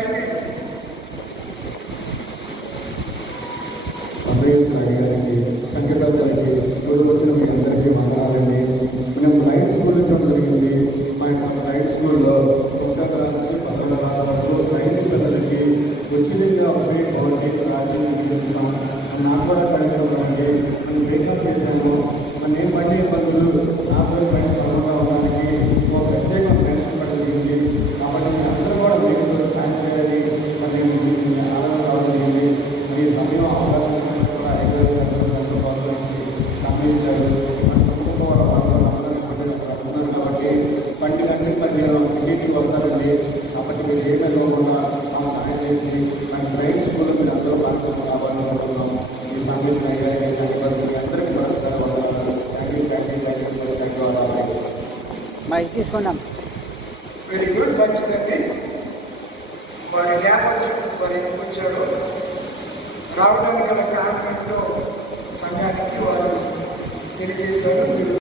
పైకి సంప్రదించిన అయ్యారికి సంఖ్యపేదలకి ఇప్పుడు వచ్చిన మీ అందరికీ వందనాలండి. మేము లైట్ స్కూల్ నుంచి జరిగింది. మా యొక్క లైట్ స్కూల్లో 1వ క్లాస్ నుంచి 10వ క్లాస్ వరకు 9 పిల్లలకి ఉచితంగా ఒకే భౌతిక రాజ్యం అందిస్తున్నాం. నాకు కూడా కలిగి మేము బ్రేకప్ చేశాము. నేను పడే ఇబ్బందులు నాతో పైన బలంగా ఉండడానికి ఒక ప్రత్యేక పెన్షన్ పడింది. కాబట్టి మీ అందరూ కూడా మీకు సాయం చేయాలి. మరి ఆనందం కావాలండి. ఈ సమయం అవకాశం కూడా ప్రోత్సహించి సమయించారు. మన కుటుంబం వాళ్ళందరూ పడుతున్నారు కాబట్టి పండుగ ఇంటికి వస్తారండి. కాబట్టి మీరు ఏమైనా కూడా మా సహాయం చేసి మన లైట్ స్కూల్లో మీరు అందరూ భాగస్వామ్యం కావాలని అనుకుంటున్నాం. ఈ సంబంధించిన అయ్యారికి సంఘపతి అందరికీ మరొకసారి ధన్యవాదాలు. మైక్ తీసుకున్నాం. వెరీ గుడ్, మంచిదండి. వారి నేపథ్యం వారు ఎందుకు వచ్చారో రావడానికి గల కారణంలో సంఘానికి వారు తెలియజేశారు.